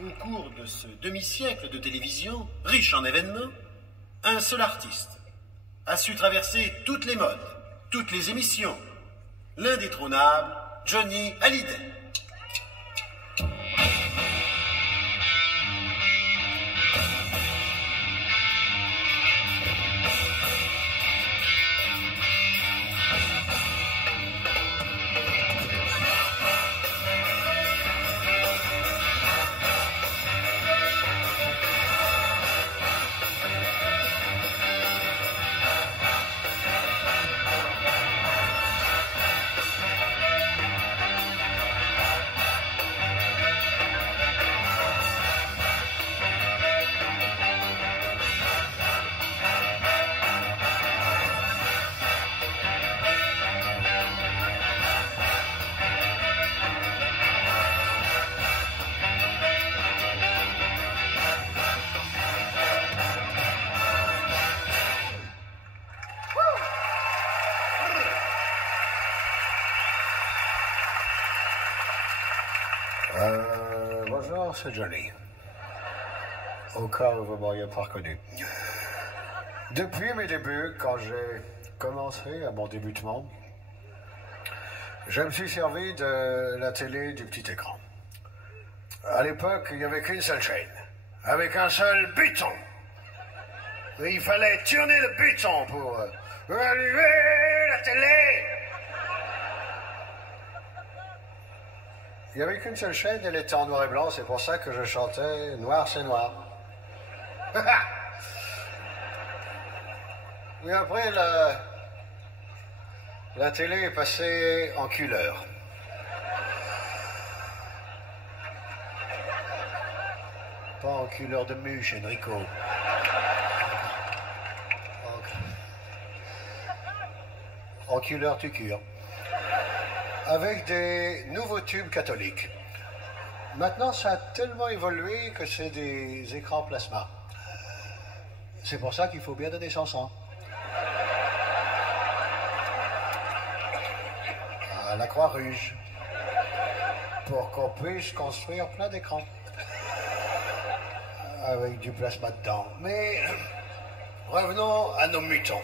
Au cours de ce demi-siècle de télévision, riche en événements, un seul artiste a su traverser toutes les modes, toutes les émissions. L'indétrônable Johnny Hallyday. Bonjour, c'est Johnny. Au cas où vous ne m'auriez pas reconnu. Depuis mes débuts, quand j'ai commencé à mon débutement, je me suis servi de la télé du petit écran. À l'époque, il n'y avait qu'une seule chaîne, avec un seul bouton. Et il fallait tourner le bouton pour allumer la télé. Il n'y avait qu'une seule chaîne, elle était en noir et blanc, c'est pour ça que je chantais « Noir, c'est noir ». Et après, la télé est passée en couleur. Pas en couleur de mûche, Enrico. En couleur tu cure. Avec des nouveaux tubes catholiques. Maintenant, ça a tellement évolué que c'est des écrans plasma. C'est pour ça qu'il faut bien donner son sang. À la Croix-Rouge. Pour qu'on puisse construire plein d'écrans. Avec du plasma dedans. Mais revenons à nos mutons.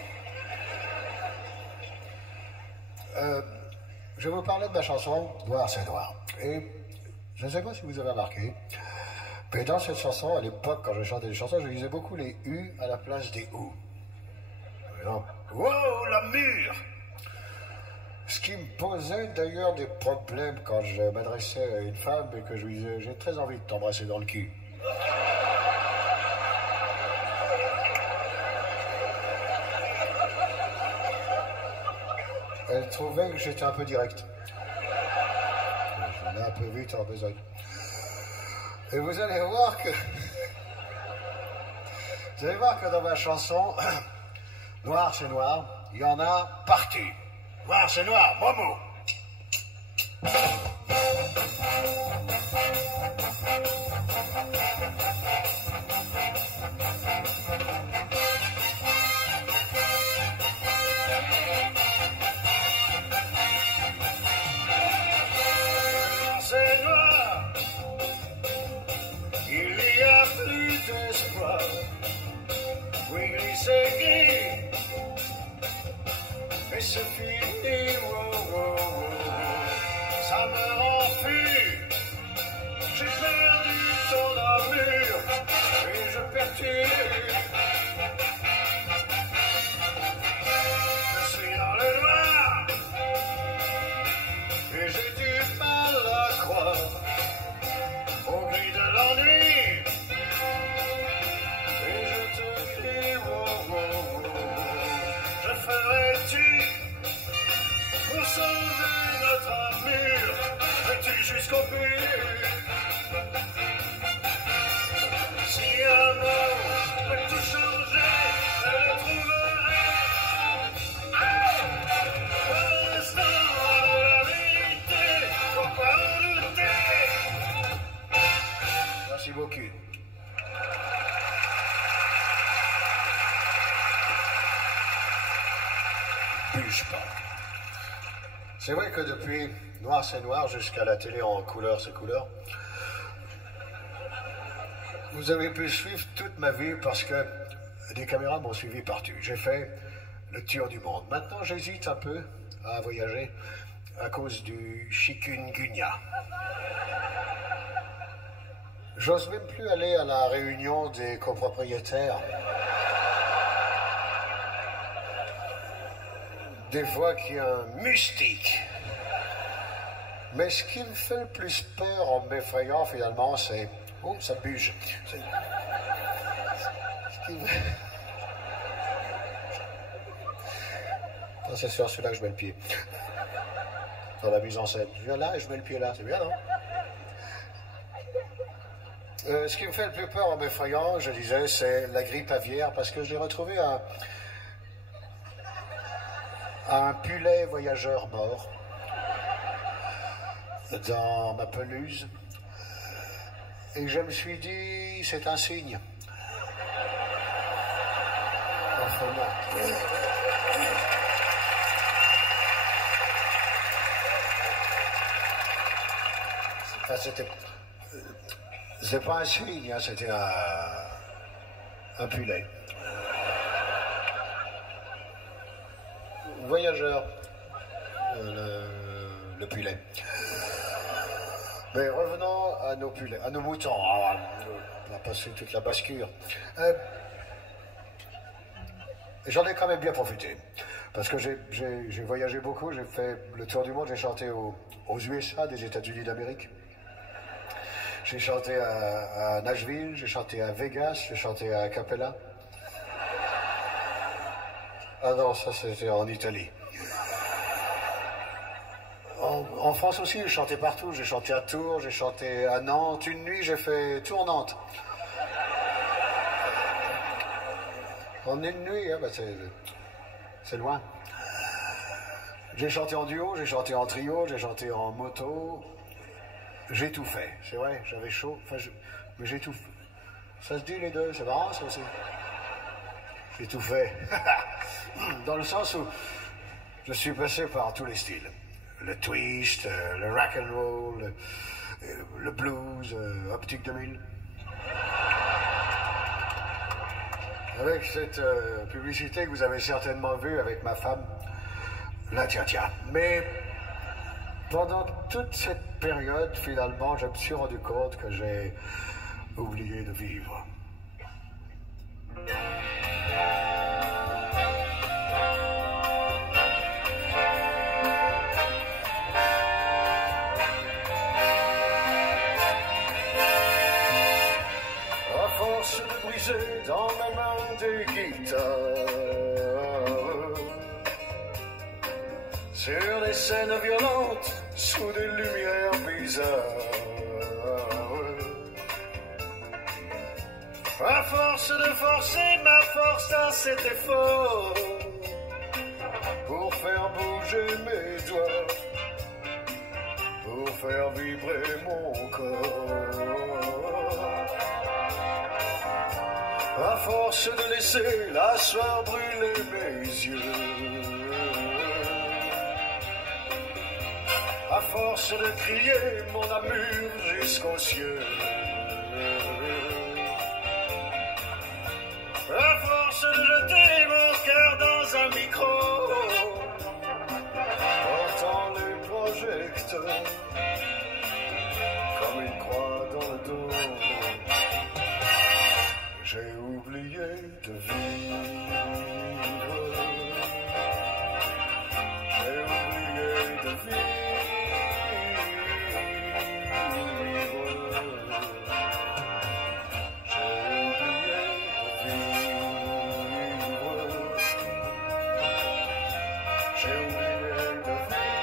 Je vais vous parler de ma chanson « Noir, c'est noir ». Et je ne sais pas si vous avez remarqué, mais dans cette chanson, à l'époque, quand je chantais des chansons, je disais beaucoup les « U » à la place des « OU ». Wow, la mûre! Ce qui me posait d'ailleurs des problèmes quand je m'adressais à une femme et que je lui disais « J'ai très envie de t'embrasser dans le cul ». Elle trouvait que j'étais un peu direct. Je l'ai un peu vite en besogne. Et vous allez voir que... Vous allez voir que dans ma chanson, Noir c'est noir, il y en a partout. Noir c'est noir, Momo. Et c'est fini, wow, wow, wow. Ça me rend fou. J'ai perdu ton armure et je perturbe. Je suis dans le noir et j'ai du mal à croire au gris de l'ennui. Et je te crie, wow, wow, wow. Je ferai-tu pour sauver notre armure? Veux-tu jusqu'au but? Si un mot peut tout changer, je le trouverai. Pour l'instant, la vérité, faut pas en douter. Merci beaucoup. Bouge pas. C'est vrai que depuis Noir c'est noir jusqu'à la télé en couleur c'est couleur, Vous avez pu suivre toute ma vie parce que des caméras m'ont suivi partout. J'ai fait le tour du monde. Maintenant, j'hésite un peu à voyager à cause du chikungunya. J'ose même plus aller à la réunion des copropriétaires. Des fois qu'il y a un mystique. Mais ce qui me fait le plus peur en m'effrayant finalement, c'est... Oh, ça bouge. Ce qui me... C'est sur celui-là que je mets le pied. Dans la mise en scène. Je viens là et je mets le pied là. C'est bien, non? Ce qui me fait le plus peur en m'effrayant, je disais, c'est la grippe aviaire, parce que je l'ai retrouvé à un pulet voyageur mort dans ma pelouse. Et je me suis dit, c'est un signe. Enfin, c'était pas un signe, hein, c'était un pulet. Voyageur, le pulet. Mais revenons à nos pulets, à nos moutons. On a passé toute la bascule. J'en ai quand même bien profité. Parce que j'ai voyagé beaucoup, j'ai fait le tour du monde, j'ai chanté aux USA des États-Unis d'Amérique. J'ai chanté à Nashville, j'ai chanté à Vegas, j'ai chanté à Capella. Ah non, ça c'était en Italie. En France aussi, j'ai chanté partout. J'ai chanté à Tours, j'ai chanté à Nantes. Une nuit, j'ai fait Tours-Nantes. En une nuit, hein, bah c'est loin. J'ai chanté en duo, j'ai chanté en trio, j'ai chanté en moto. J'ai tout fait, c'est vrai, j'avais chaud. Enfin, mais j'ai tout fait. Ça se dit les deux, c'est marrant ça aussi. J'ai tout fait. Dans le sens où je suis passé par tous les styles. Le twist, le rock and roll, le blues, Optique 2000. Avec cette publicité que vous avez certainement vue avec ma femme, la tia-tia. Mais pendant toute cette période, finalement, je me suis rendu compte que j'ai oublié de vivre. Dans ma main des guitares, sur des scènes violentes, sous des lumières bizarres. À force de forcer ma force à cet effort, pour faire bouger mes doigts, pour faire vibrer mon corps. À force de laisser la sueur brûler mes yeux, à force de crier mon amour jusqu'aux cieux, à force de jeter mon cœur dans un micro, portant les projecteurs comme une croix dans le dos. J'ai oublié de vivre. J'ai oublié de vivre. J'ai oublié de vivre. J'ai oublié de vivre.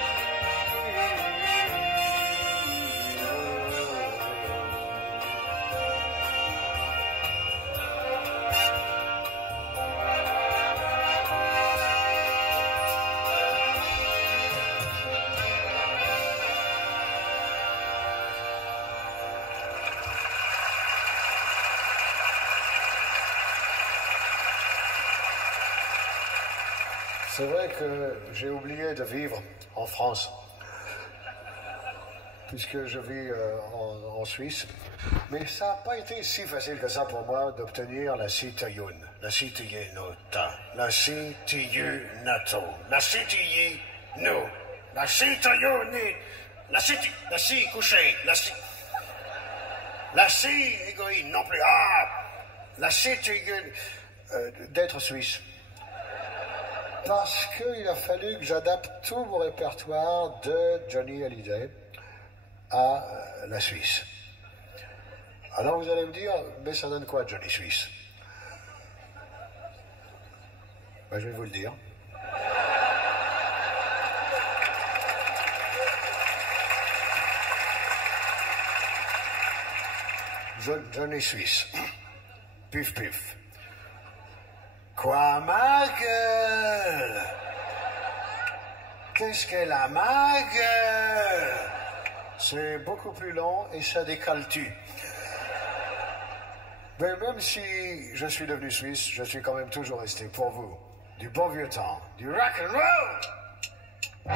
C'est vrai que j'ai oublié de vivre en France. puisque je vis en Suisse. Mais ça n'a pas été si facile que ça pour moi d'obtenir la citoyenne. La citoyennota. La citoyennato. La citoyenno. La citoyenne. La ci couchée. La ci égoïne non plus. Ah! La citoyenne d'être suisse. Parce qu'il a fallu que j'adapte tout mon répertoire de Johnny Hallyday à la Suisse. Alors vous allez me dire, mais ça donne quoi Johnny Suisse? Ben, je vais vous le dire. Johnny Suisse. Pif pif. Quoi, ma gueule? Qu'est-ce qu'elle a, ma gueule? C'est beaucoup plus long et ça décale-tu. Mais même si je suis devenu suisse, je suis quand même toujours resté pour vous. Du bon vieux temps, du rock and roll!